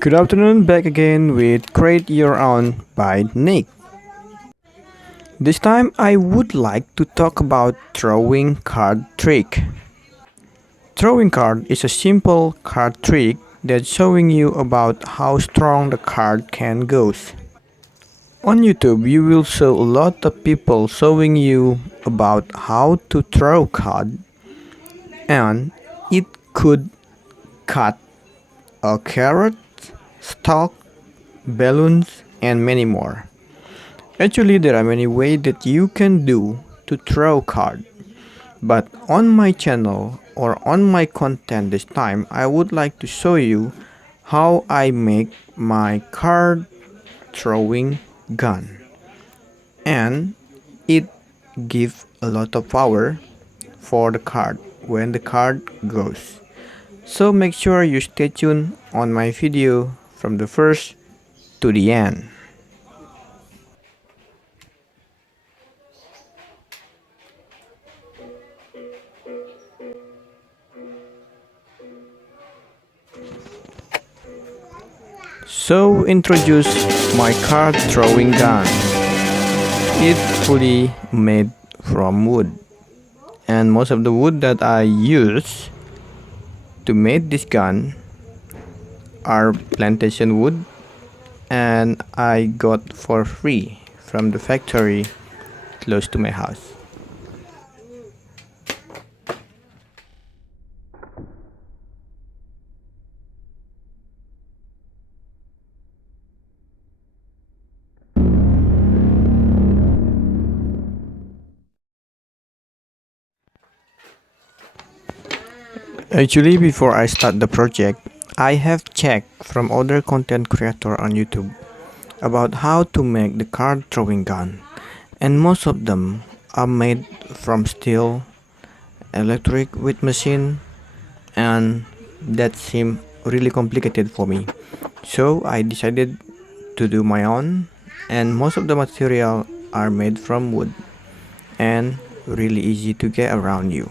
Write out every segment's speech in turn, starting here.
Good afternoon, back again with Create Your Own by Nick. This time I would like to talk about throwing card trick. Throwing card is a simple card trick that's showing you about how strong the card can go. On YouTube you will see a lot of people showing you about how to throw card and it could cut a carrot, stalk, balloons and many more. Actually, there are many ways that you can do to throw card. But on my channel or on my content this time, I would like to show you how I make my card throwing gun. And it gives a lot of power for the card when the card goes. So make sure you stay tuned on my video from the first to the end. So introduce my card throwing gun. It's fully made from wood, and most of the wood that I use to make this gun are plantation wood, and I got for free from the factory close to my house. Actually, before I start the project, I have checked from other content creator on YouTube about how to make the card throwing gun, and most of them are made from steel, electric with machine, and that seemed really complicated for me. So I decided to do my own, and most of the material are made from wood and really easy to get around you.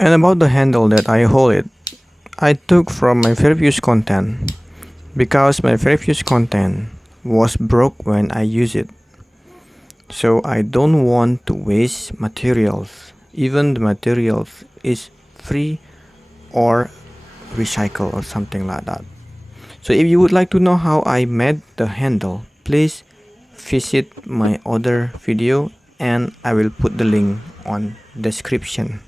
And about the handle that I hold it, I took from my previous content because my previous content was broke when I use it. So I don't want to waste materials, even the materials is free or recycle or something like that. So if you would like to know how I made the handle, please visit my other video and I will put the link on description.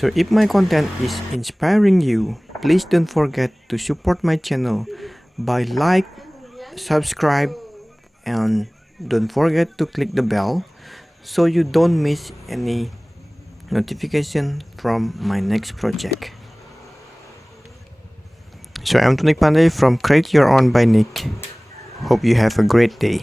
So if my content is inspiring you, please don't forget to support my channel by like, subscribe, and don't forget to click the bell so you don't miss any notification from my next project. So I'm Tunik Pandey from Create Your Own by Nick. Hope you have a great day.